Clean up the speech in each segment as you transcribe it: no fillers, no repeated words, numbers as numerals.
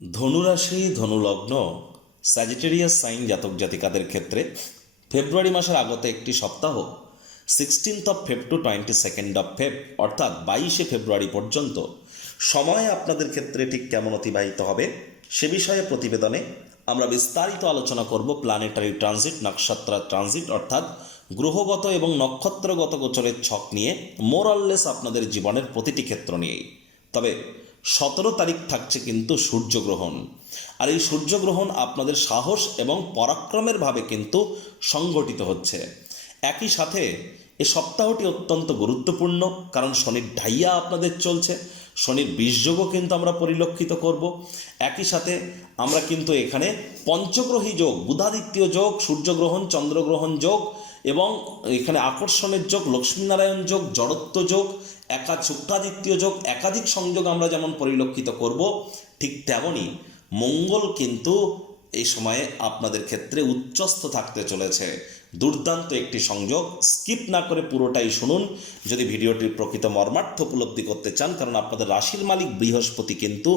ধনুরাশি ধনুলগ্ন Sagittarius sign জাতক জাতিকাদের ক্ষেত্রে ফেব্রুয়ারি মাসের আগতে একটি সপ্তাহ 16 ফেব টু 22 ফেব অর্থাৎ 22 ফেব্রুয়ারি পর্যন্ত সময় আপনাদের ক্ষেত্রে ঠিক কেমন অতিবাহিত হবে সে বিষয়ে প্রতিবেদনে আমরা বিস্তারিত আলোচনা করব। প্ল্যানেটারি ট্রানজিট, নক্ষত্র ট্রানজিট অর্থাৎ গ্রহগত এবং নক্ষত্রগত গোচরের ছক নিয়ে মোরাললেস আপনাদের জীবনের প্রতিটি ক্ষেত্র নিয়েই। তবে 17 তারিখ থাকছে কিন্তু সূর্যগ্রহণ, আর এই সূর্যগ্রহণ আপনাদের সাহস এবং পরাক্রমের ভাবে কিন্তু সংগঠিত হচ্ছে। একই সাথে এই সপ্তাহটি অত্যন্ত গুরুত্বপূর্ণ, কারণ শনির ঢাইয়া আপনাদের চলছে, শনির বিষযোগও কিন্তু আমরা পরিলক্ষিত করব। একই সাথে আমরা কিন্তু এখানে পঞ্চগ্রহী যোগ, বুধাদিত্য যোগ, সূর্যগ্রহণ, চন্দ্রগ্রহণ যোগ এবং এখানে আকর্ষণের যোগ, লক্ষ্মীনারায়ণ যোগ, জড়ত্ব যোগ, শুক্রাদিত্য যোগ, একাধিক সংযোগ আমরা যেমন পরিলক্ষিত করব, ঠিক তেমনই মঙ্গল কিন্তু এই সময়ে আপনাদের ক্ষেত্রে উচ্চস্থ থাকতে চলেছে। দুর্দান্ত একটি সংযোগ, স্কিপ না করে পুরোটাই শুনুন যদি ভিডিওটির প্রকৃত মর্মার্থ উপলব্ধি করতে চান, কারণ আপনাদের রাশির মালিক বৃহস্পতি কিন্তু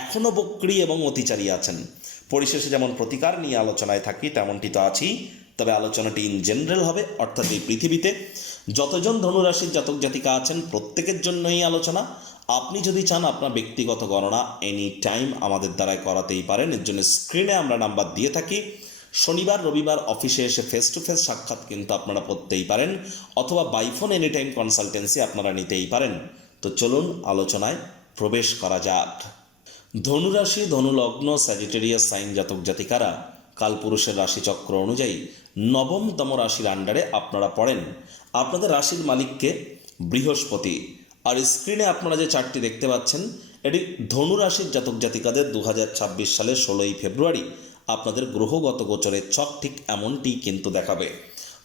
এখনও বক্রী এবং অতিচারী আছেন। পরিশেষে যেমন প্রতিকার নিয়ে আলোচনায় থাকি তেমনটি তো আছেই, তবে আলোচনাটি ইন জেনারেল হবে, অর্থাৎ এই পৃথিবীতে যতজন ধনুরাশির জাতক জাতিকা আছেন প্রত্যেকের জন্য এই আলোচনা। আপনি যদি চান আপনার ব্যক্তিগত গণনা এনি টাইম আমাদের দ্বারাই করাতেই পারেন। এর জন্য স্ক্রিনে আমরা নাম্বার দিয়ে থাকি। শনিবার রবিবার অফিসে এসে ফেস টু ফেস সাক্ষাৎ কিন্তু আপনারা করতেই পারেন, অথবা বাইফোন এনি টাইম কনসালটেন্সি আপনারা নিতেই পারেন। তো চলুন আলোচনায় প্রবেশ করা যাক। ধনুরাশি ধনুলগ্ন স্যাজিটেরিয়াস সাইন জাতক জাতিকারা কালপুরুষের রাশিচক্র অনুযায়ী নবমতম রাশির আন্ডারে আপনারা পড়েন। আপনাদের রাশির মালিককে বৃহস্পতি। আর স্ক্রিনে আপনারা যে চার্টটি দেখতে পাচ্ছেন এটি ধনুরাশির জাতক জাতিকাদের 2026 সালের 16 ফেব্রুয়ারি আপনাদের গ্রহগত গোচরের ছক ঠিক এমনটি কিন্তু দেখাবে।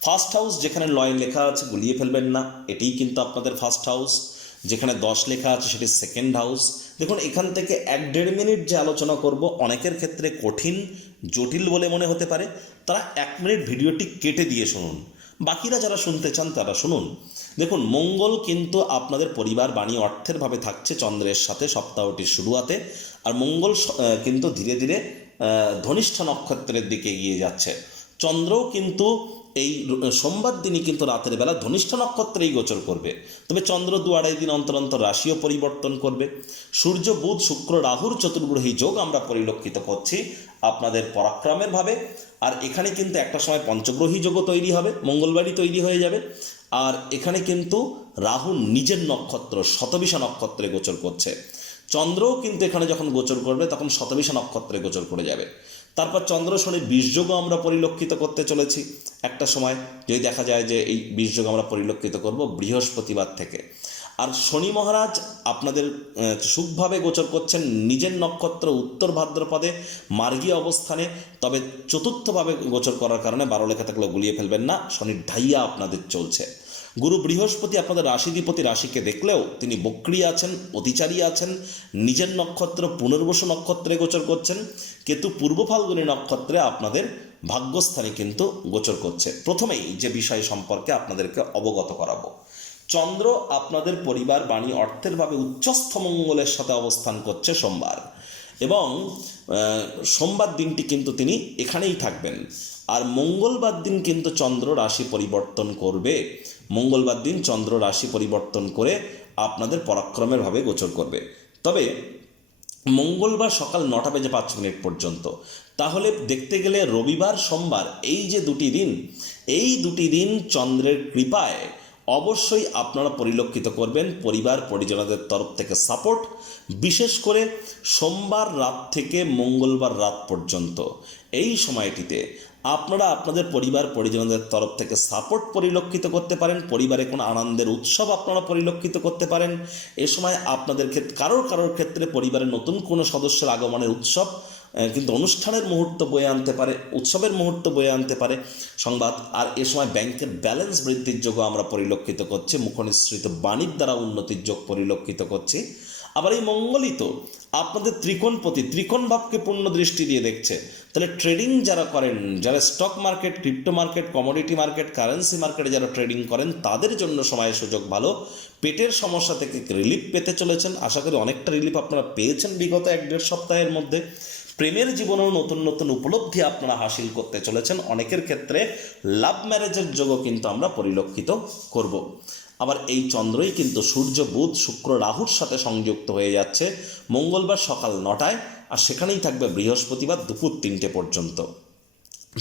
ফার্স্ট হাউস যেখানে লয় লেখা আছে গুলিয়ে ফেলবেন না, এটিই কিন্তু আপনাদের ফার্স্ট হাউস। যেখানে 10 লেখা আছে সেটি সেকেন্ড হাউস। দেখুন, এখান থেকে 1-1.5 মিনিট যে আলোচনা করব অনেকের ক্ষেত্রে কঠিন জটিল বলে মনে হতে পারে, তারা 1 মিনিট ভিডিওটি কেটে দিয়ে শুনুন, বাকিরা যারা শুনতে চান তারা শুনুন। দেখুন, মঙ্গল কিন্তু আপনাদের পরিবার বাণী অর্থের ভাবে থাকছে চন্দ্রের সাথে সপ্তাহটির শুরুয়াতে, আর মঙ্গল কিন্তু ধীরে ধীরে ধনিষ্ঠা নক্ষত্রের দিকে এগিয়ে যাচ্ছে। চন্দ্রও কিন্তু এই সোমবার দিনই কিন্তু রাতের বেলা ধনিষ্ঠা নক্ষত্রেই গোচর করবে, তবে চন্দ্র 2-2.5 দিন অন্তর অন্তর রাশিও পরিবর্তন করবে। সূর্য বুধ শুক্র রাহুর চতুর্গ্রহী যোগ আমরা পরিলক্ষিত করছি আপনাদের পরাক্রমের ভাবে। আর এখানে কিন্তু একটা সময় পঞ্চগ্রহী যোগও তৈরি হবে, মঙ্গলবারই তৈরি হয়ে যাবে। আর এখানে কিন্তু রাহু নিজের নক্ষত্র শতবিষা নক্ষত্রে গোচর করছে। চন্দ্রও কিন্তু এখানে যখন গোচর করবে তখন শতবিষা নক্ষত্রে গোচর করে যাবে। তারপর চন্দ্র শনির বিষযোগও আমরা পরিলক্ষিত করতে চলেছি একটা সময়, যদি দেখা যায় যে এই বিষযোগ আমরা পরিলক্ষিত করব বৃহস্পতিবার থেকে। আর শনি মহারাজ আপনাদের সুখভাবে গোচর করছেন নিজের নক্ষত্র উত্তর ভাদ্রপদে মার্গীয় অবস্থানে, তবে চতুর্থভাবে গোচর করার কারণে 12 লেখা থাকলে গুলিয়ে ফেলবেন না, শনির ঢাইয়া আপনাদের চলছে। গুরু বৃহস্পতি আপনাদের রাশিধিপতি, রাশিকে দেখলেও তিনি বক্রী আছেন, অতিচারী আছেন, নিজের নক্ষত্র পুনর্বসু নক্ষত্রে গোচর করছেন। কেতু পূর্ব ফাল্গুনী নক্ষত্রে আপনাদের ভাগ্যস্থানে কিন্তু গোচর করছে। প্রথমেই যে বিষয় সম্পর্কে আপনাদেরকে অবগত করাবো, চন্দ্র আপনাদের পরিবার বাণী অর্থের ভাবে উচ্চস্থ মঙ্গলের সাথে অবস্থান করছে সোমবার, এবং সোমবার দিনটি কিন্তু তিনি এখানেই থাকবেন। আর মঙ্গলবার দিন কিন্তু চন্দ্র রাশি পরিবর্তন করবে, মঙ্গলবার দিন চন্দ্র রাশি পরিবর্তন করে আপনাদের পরাক্রমের ভাবে গোচর করবে। তবে মঙ্গলবার সকাল 9:05 পর্যন্ত। তাহলে দেখতে গেলে রবিবার সোমবার এই যে দুটি দিন চন্দ্রের কৃপায় অবশ্যই আপনারা পরিলক্ষিত করবেন পরিবার পরিজনদের তরফ থেকে সাপোর্ট, বিশেষ করে সোমবার রাত থেকে মঙ্গলবার রাত পর্যন্ত। এই সময়টিতে আপনারা আপনাদের পরিবার পরিজনদের তরফ থেকে সাপোর্ট পরিলক্ষিত করতে পারেন, পরিবারে কোনো আনন্দের উৎসব আপনারা পরিলক্ষিত করতে পারেন। এ সময় আপনাদের ক্ষেত্রে কারোর ক্ষেত্রে পরিবারের নতুন কোনো সদস্যের আগমনের উৎসব কিন্তু অনুষ্ঠানের মুহূর্ত বয়ে আনতে পারে, উৎসবের মুহূর্ত বয়ে আনতে পারে সংবাদ। আর এ সময় ব্যাংকের ব্যালেন্স বৃদ্ধির যোগ আমরা পরিলক্ষিত করছি, মুখনিসৃত বাণীর দ্বারা উন্নতির যোগ পরিলক্ষিত করছি। আবার এই মঙ্গলই তো আপনাদের ত্রিকোণ ভাবকে পূর্ণ দৃষ্টি দিয়ে দেখছে। তাহলে ট্রেডিং যারা করেন, যারা stock market, crypto market, commodity market, currency মার্কেটে যারা ট্রেডিং করেন, তাদের জন্য সময় সুযোগ ভালো। পেটের সমস্যা থেকে রিলিফ পেতে চলেছেন, আশা করি অনেকটা রিলিফ আপনারা পেয়েছেন বিগত 1-1.5 সপ্তাহের মধ্যে। প্রেমের জীবনেও নতুন নতুন উপলব্ধি আপনারা হাসিল করতে চলেছেন। অনেকের ক্ষেত্রে লাভ ম্যারেজের যোগও কিন্তু আমরা পরিলক্ষিত করব। আবার এই চন্দ্রই কিন্তু সূর্য, বুধ, শুক্র, রাহুর সাথে সংযুক্ত হয়ে যাচ্ছে মঙ্গলবার সকাল 9টায়, আর সেখানেই থাকবে বৃহস্পতিবার দুপুর 3টে পর্যন্ত।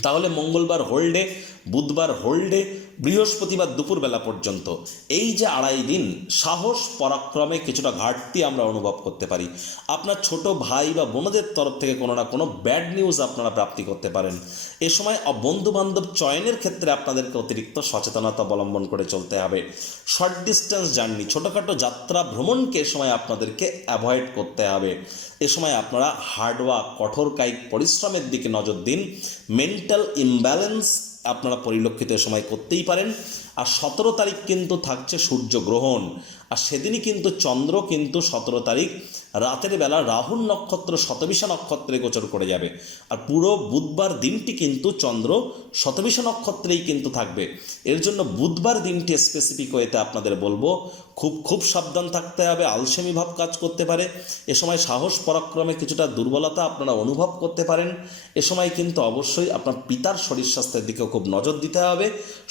তাহলে মঙ্গলবার হোল্ডে, বুধবার হোল্ডে, বৃহস্পতিবার দুপুরবেলা পর্যন্ত। এই যে 2.5 দিন সাহস পরাক্রমে কিছুটা ঘাটতি আমরা অনুভব করতে পারি। আপনার ছোট ভাই বা বোনদের তরফ থেকে কোনো না কোনো ব্যাড নিউজ আপনারা প্রাপ্তি করতে পারেন। এ সময় বন্ধুবান্ধব চয়নের ক্ষেত্রে আপনাদেরকে অতিরিক্ত সচেতনতা অবলম্বন করে চলতে হবে। শর্ট ডিস্টেন্স জার্নি, ছোটোখাটো যাত্রা ভ্রমণকে এ সময় আপনাদেরকে অ্যাভয়েড করতে হবে। এ সময় আপনারা হার্ডওয়ার্ক, কঠোর কায়িক পরিশ্রমের দিকে নজর দিন। মেন্টাল ইমব্যালেন্স আপনারা পরিলক্ষিত সময় করতেই পারেন। আর 17 তারিখ কিন্তু থাকছে সূর্যগ্রহণ, আর সেদিনই কিন্তু চন্দ্র কিন্তু 17 তারিখ রাতের বেলা রাহুর নক্ষত্র শতবিশা নক্ষত্রে গোচর করে যাবে। আর পুরো বুধবার দিনটি কিন্তু চন্দ্র শতবিশা নক্ষত্রেই কিন্তু থাকবে। এর জন্য বুধবার দিনটি স্পেসিফিক ওয়েতে আপনাদের বলবো খুব সাবধান থাকতে হবে। আলসেমি ভাব কাজ করতে পারে। এ সময় সাহস পরাক্রমে কিছুটা দুর্বলতা আপনারা অনুভব করতে পারেন। এ সময় কিন্তু অবশ্যই আপনার পিতার শরীর স্বাস্থ্যের দিকেও খুব নজর দিতে হবে।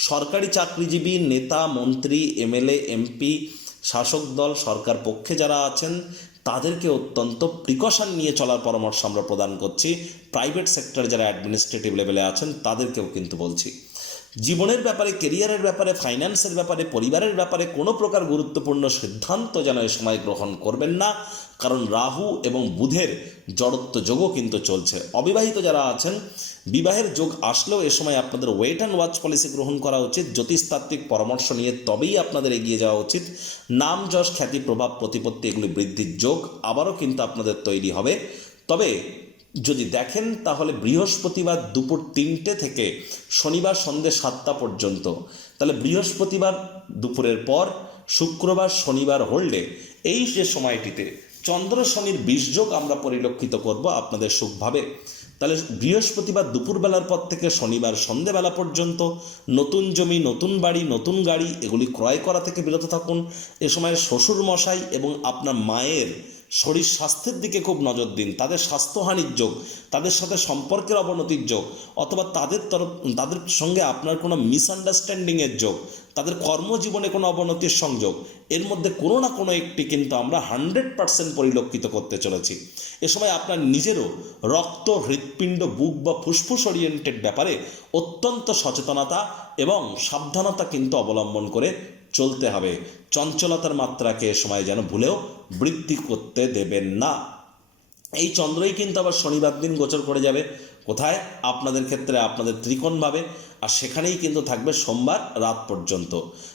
সরকারি চাকরিজীবী, নেতা, মন্ত্রী, এমএলএ, এমপি, শাসক দল, সরকার পক্ষে যারা আছেন তাদেরকে অত্যন্ত প্রিকশন নিয়ে চলার পরামর্শ আমরা প্রদান করছি। প্রাইভেট সেক্টরে যারা অ্যাডমিনিস্ট্রেটিভ লেভেলে আছেন তাদেরকেও কিন্তু বলছি। জীবনের ব্যাপারে, কেরিয়ারের ব্যাপারে, ফাইন্যান্সের ব্যাপারে, পরিবারের ব্যাপারে কোনো প্রকার গুরুত্বপূর্ণ সিদ্ধান্ত যেন এ সময় গ্রহণ করবেন না, কারণ রাহু এবং বুধের জড়ত্ব যোগও কিন্তু চলছে। অবিবাহিত যারা আছেন, বিবাহের যোগ আসলেও এ সময় আপনাদের ওয়েট অ্যান্ড ওয়াচ পলিসি গ্রহণ করা উচিত। জ্যোতিষতাত্ত্বিক পরামর্শ নিয়ে তবেই আপনাদের এগিয়ে যাওয়া উচিত। নাম, যশ, খ্যাতি, প্রভাব, প্রতিপত্তি এগুলি বৃদ্ধির যোগ আবারও কিন্তু আপনাদের তৈরি হবে। তবে যদি দেখেন তাহলে বৃহস্পতিবার দুপুর 3টে থেকে শনিবার সন্ধ্যে 7টা পর্যন্ত, তাহলে বৃহস্পতিবার দুপুরের পর শুক্রবার শনিবার হোল্ডে, এই যে সময়টিতে চন্দ্র শনির বিষযোগ আমরা পরিলক্ষিত করব আপনাদের সুখভাবে। তাহলে বৃহস্পতিবার দুপুরবেলার পর থেকে শনিবার সন্ধেবেলা পর্যন্ত নতুন জমি, নতুন বাড়ি, নতুন গাড়ি এগুলি ক্রয় করা থেকে বিরত থাকুন। এ সময় শ্বশুর মশাই এবং আপনার মায়ের শরীর স্বাস্থ্যের দিকে খুব নজর দিন। তাদের স্বাস্থ্যহানির যোগ, তাদের সাথে সম্পর্কের অবনতির যোগ, অথবা তাদের সঙ্গে আপনার কোনো মিসআন্ডারস্ট্যান্ডিংয়ের যোগ, তাদের কর্মজীবনে কোনো অবনতির সংযোগ, এর মধ্যে কোনো না কোনো একটি কিন্তু আমরা 100% পরিলক্ষিত করতে চলেছি। এ সময় আপনার নিজেরও রক্ত, হৃৎপিণ্ড, বুক বা ফুসফুস ওরিয়েন্টেড ব্যাপারে অত্যন্ত সচেতনতা এবং সাবধানতা কিন্তু অবলম্বন করে চলতে হবে। চঞ্চলতার মাত্রাকে এ সময় যেন ভুলেও বৃদ্ধি করতে দেবেন না। এই চন্দ্রই কিন্তু আবার শনিবার দিন গোচর করে যাবে কোথায়? আপনাদের ক্ষেত্রে আপনাদের ত্রিকোণভাবে, আর সেখানেই কিন্তু থাকবে সোমবার রাত পর্যন্ত।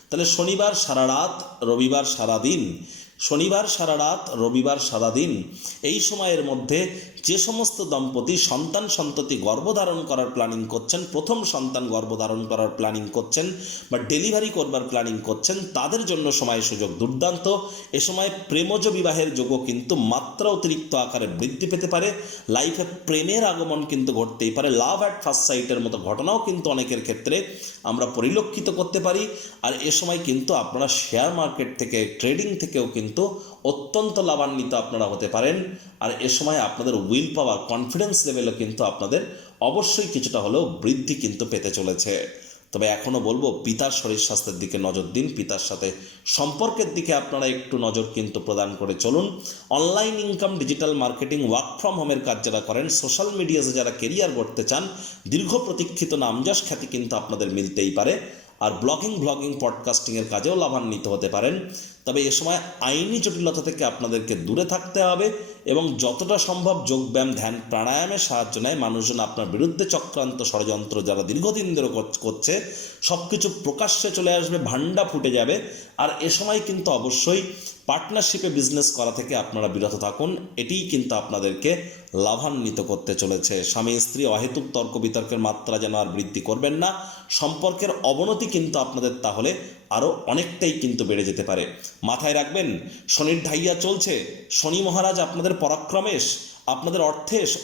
তাহলে শনিবার সারা রাত, রবিবার সারা দিন, শনিবার সারা রাত, রবিবার সারা দিন, এই সময়ের মধ্যে যে সমস্ত দম্পতি সন্ততি গর্ভধারণ করার প্ল্যানিং করছেন, প্রথম সন্তান গর্ভধারণ করার প্ল্যানিং করছেন বা ডেলিভারি করবার প্ল্যানিং করছেন, তাদের জন্য সময় সুযোগ দুর্দান্ত। এ সময় প্রেমজ বিবাহের যোগও কিন্তু মাত্রা অতিরিক্ত আকারে বৃদ্ধি পেতে পারে। লাইফে প্রেমের আগমন কিন্তু ঘটতেই পারে। লাভ অ্যাট ফার্স্ট সাইটের মতো ঘটনাও কিন্তু অনেকের ক্ষেত্রে আমরা পরিলক্ষিত করতে পারি। আর এ সময় কিন্তু আপনারা শেয়ার মার্কেট থেকে, ট্রেডিং থেকেও কিন্তু অত্যন্ত লাভান্বিত আপনারা হতে পারেন। আর এ সময় আপনাদের উইল পাওয়ার, কনফিডেন্স লেভেলও কিন্তু আপনাদের অবশ্যই কিছুটা হলেও বৃদ্ধি কিন্তু পেতে চলেছে। তবে এখনও বলবো পিতার শরীর স্বাস্থ্যের দিকে নজর দিন। পিতার সাথে সম্পর্কের দিকে আপনারা একটু নজর কিন্তু প্রদান করে চলুন। Online income, digital marketing, work from হোমের কাজ যারা করেন, সোশ্যাল মিডিয়াতে যারা কেরিয়ার গড়তে চান, দীর্ঘ প্রতীক্ষিত নামযশ খ্যাতি কিন্তু আপনাদের মিলতেই পারে। আর ব্লগিং, পডকাস্টিংয়ের কাজেও লাভান্বিত হতে পারেন। তবে এ সময় আইনি জটিলতা থেকে আপনাদেরকে দূরে থাকতে হবে এবং যতটা সম্ভব যোগব্যায়াম, ধ্যান, প্রাণায়ামের সাহায্য নেয় মানুষজন আপনার বিরুদ্ধে চক্রান্ত, ষড়যন্ত্র যারা দীর্ঘদিন ধরে করছে সব কিছু প্রকাশ্যে চলে আসবে, ভান্ডা ফুটে যাবে। আর এ সময় কিন্তু অবশ্যই পার্টনারশিপে বিজনেস করা থেকে আপনারা বিরত থাকুন। এটিই কিন্তু আপনাদেরকে লাভান্বিত করতে চলেছে। স্বামী স্ত্রী অহেতুক তর্ক বিতর্কের মাত্রা যেন আর বৃদ্ধি করবেন না। সম্পর্কের অবনতি কিন্তু আপনাদের তাহলে আরও অনেকটাই কিন্তু বেড়ে যেতে পারে। মাথায় রাখবেন, শনির ঢাইয়া চলছে। শনি মহারাজ আপনাদের পরাক্রমেশ, আপনাদের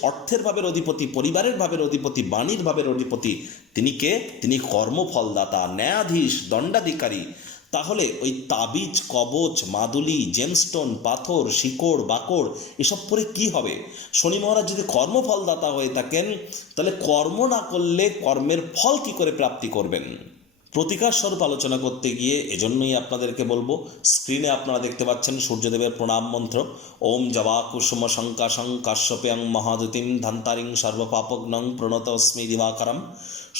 অর্থের ভাবের অধিপতি, পরিবারের ভাবের অধিপতি, বাণীর ভাবের অধিপতি। তিনি কে? তিনি কর্মফলদাতা, ন্যায়াধীশ, দণ্ডাধিকারী। তাহলে ওই তাবিজ, কবচ, মাদুলি, জেমস্টোন, পাথর, শিকড়, বাকড় এসব পরে কি হবে? শনি মহারাজ যদি কর্মফলদাতা হয়ে থাকেন, তাহলে কর্ম না করলে কর্মের ফল কি করে প্রাপ্তি করবেন? প্রতিকার স্বরূপ আলোচনা করতে গিয়ে এজন্যই আপনাদেরকে বলবো, স্ক্রিনে আপনারা দেখতে পাচ্ছেন সূর্যদেবের প্রণাম মন্ত্র। ওম জবা কুসুম শঙ্কাশং কাশ্যপেয়ং মহাদুতিম ধান্তারিং সর্বপাপগ্নং প্রণতস্মি দিবাকরম।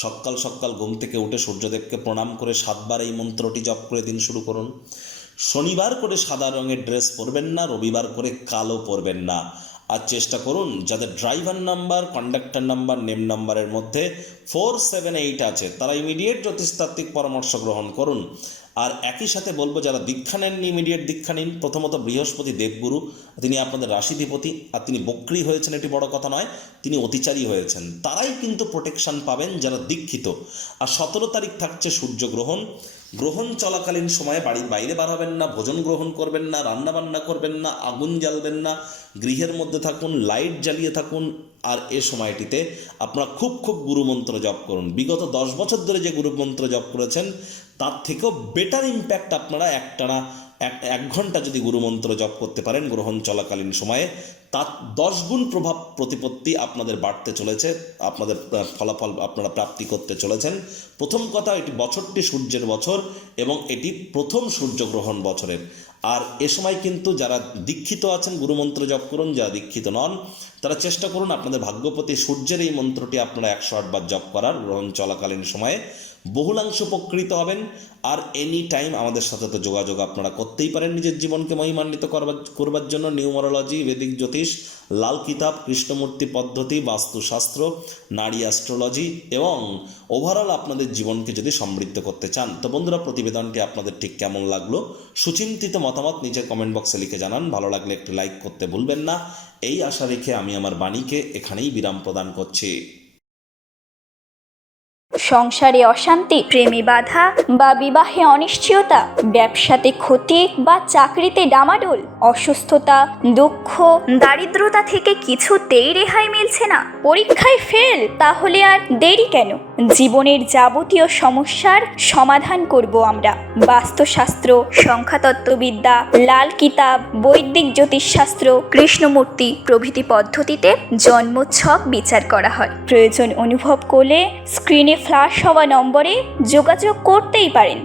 সকাল সকাল ঘুম থেকে উঠে সূর্যদেবকে প্রণাম করে 7 বার এই মন্ত্রটি জপ করে দিন শুরু করুন। শনিবার করে সাদা রঙের ড্রেস পরবেন না, রবিবার করে কালো পরবেন না। আর চেষ্টা করুন যাদের driver number, conductor number, name নাম্বারের মধ্যে 478 আছে, তারা ইমিডিয়েট জ্যোতিষতাত্ত্বিক পরামর্শ গ্রহণ করুন। আর একই সাথে বলবো, যারা দীক্ষা নেননি ইমিডিয়েট দীক্ষা নিন। প্রথমত বৃহস্পতি দেবগুরু, তিনি আপনাদের রাশিধিপতি, আর তিনি বক্রী হয়েছেন এটি বড় কথা নয়, তিনি অতিচারী হয়েছেন। তারাই কিন্তু প্রোটেকশন পাবেন যারা দীক্ষিত। আর 17 তারিখ থাকছে সূর্যগ্রহণ। গ্রহণ চলাকালীন সময়ে বাড়ির বাইরে বার হবেন না, ভোজন গ্রহণ করবেন না, রান্নাবান্না করবেন না, আগুন জ্বালবেন না, গৃহের মধ্যে থাকুন, লাইট জ্বালিয়ে থাকুন। আর এ সময়টিতে আপনারা খুব গুরুমন্ত্র জপ করুন। বিগত 10 বছর ধরে যে গুরুমন্ত্র জপ করেছেন তার থেকেও বেটার ইম্প্যাক্ট আপনারা একটানা 1 ঘন্টা যদি গুরুমন্ত্র জপ করতে পারেন গ্রহণ চলাকালীন সময়ে, তার 10 গুণ প্রভাব প্রতিপত্তি আপনাদের বাড়তে চলেছে, আপনাদের ফলাফল আপনারা প্রাপ্তি করতে চলেছেন। প্রথম কথা, এটি বছরটি সূর্যের বছর এবং এটি প্রথম সূর্যগ্রহণ বছরের। আর এ সময় কিন্তু যারা দীক্ষিত আছেন গুরুমন্ত্র জপ করুন, যারা দীক্ষিত নন তারা চেষ্টা করুন আপনাদের ভাগ্যপতি সূর্যের এই মন্ত্রটি আপনারা 108 বার জপ করার গ্রহণ চলাকালীন সময়ে। বহুলাংশ উপকৃত হবেন। আর এনি টাইম আমাদের সাথে তো যোগাযোগ আপনারা করতেই পারেন নিজের জীবনকে মহিমান্বিত করবার জন্য। নিউমারোলজি, বেদিক জ্যোতিষ, লাল কিতাব, কৃষ্ণমূর্তি পদ্ধতি, বাস্তুশাস্ত্র, নারী অ্যাস্ট্রোলজি এবং ওভারঅল আপনাদের জীবনকে যদি সমৃদ্ধ করতে চান। তো বন্ধুরা, প্রতিবেদনটি আপনাদের ঠিক কেমন লাগলো সুচিন্তিত মতামত নিচে কমেন্ট বক্সে লিখে জানান। ভালো লাগলে একটি লাইক করতে ভুলবেন না। এই আশা রেখে আমি আমার বাণীকে এখানেই বিরাম প্রদান করছি। সংসারে অশান্তি, প্রেমে বাধা বা বিবাহে অনিশ্চয়তা, ব্যবসাতে ক্ষতি বা চাকরিতে ডামাডোল, অসুস্থতা, দুঃখ, দারিদ্রতা থেকে কিছুতেই রেহাই মিলছে না, পরীক্ষায় ফেল, তাহলে আর দেরি কেন? জীবনের যাবতীয় সমস্যার সমাধান করব আমরা। বাস্তুশাস্ত্র, সংখ্যাতত্ত্ববিদ্যা, লাল কিতাব, বৈদিক জ্যোতিষশাস্ত্র, কৃষ্ণমূর্তি প্রভৃতি পদ্ধতিতে জন্মছক বিচার করা হয়। প্রয়োজন অনুভব করলে স্ক্রিনে ফ্ল্যাশ হওয়া নম্বরে যোগাযোগ করতেই পারেন।